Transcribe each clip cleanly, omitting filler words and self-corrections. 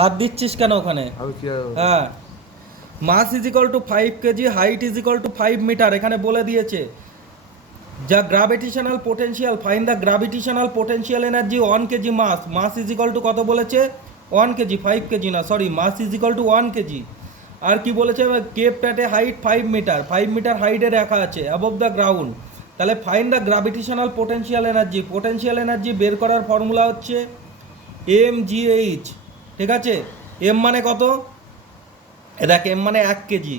হাত দিচ্ছিস কেন ওখানে? হ্যাঁ, mass is equal to 5 kg, height is equal to 5 metre. এখানে বলে দিয়েছে যা gravitational potential, find the gravitational potential energy 1 kg mass. Mass is equal to কত বলেছে? 1 কেজি, 5 কেজি না, sorry, mass is equal to 1 kg. আর কি বলেছে? Kept at a height 5 metre, 5 metre হাইটে রাখা আছে অ্যাবভ দ্য গ্রাউন্ড। তাহলে find the gravitational potential energy. Potential energy বের করার ফর্মুলা হচ্ছে mgh। ঠিক আছে, এম মানে কত? দেখ, এম মানে 1 কেজি।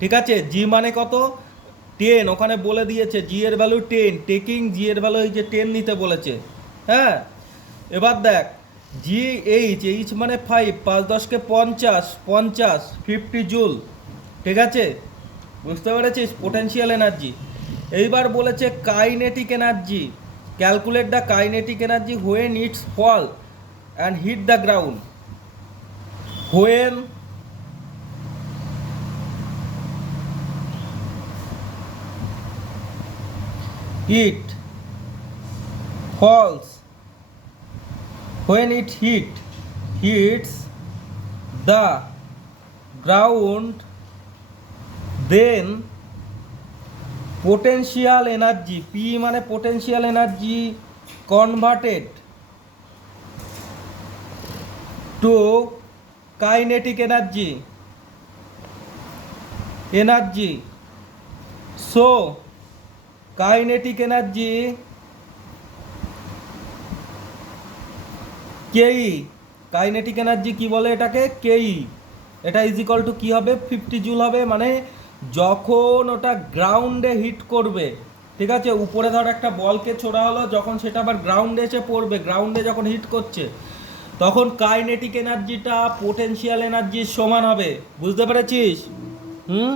ঠিক আছে, জি মানে কত? 10। ওখানে বলে দিয়েছে জি এর ভ্যালু 10, টেকিং জি এর ভ্যালু এই যে 10 নিতে বলেছে। হ্যাঁ, এবার দেখ, জি এইচ, এইচ মানে 5, 5 10 কে 50, 50 50 জুল। ঠিক আছে, বুঝতে পেরেছিস পোটেনশিয়াল এনার্জি। এইবার বলেছে kinetic energy, calculate the kinetic energy when it's fall and hit the ground. When it falls, when it hits the ground, then potential energy, P মানে potential energy converted to kinetic energy, so kinetic energy কেই, kinetic energy কি বলে এটাকে? কেই। এটা is equal two কী হবে? 50 joule হবে। মানে যখন ওটা গ্রাউন্ডে হিট করবে, ঠিক আছে, উপরে ধর একটা বলকে ছোড়া হলো, যখন সেটা আবার গ্রাউন্ডে এসে পড়বে, গ্রাউন্ডে যখন হিট করছে, তখন কাইনেটিক এনার্জিটা পোটেনশিয়াল এনার্জির সমান হবে। বুঝতে পেরেছিস? হুম।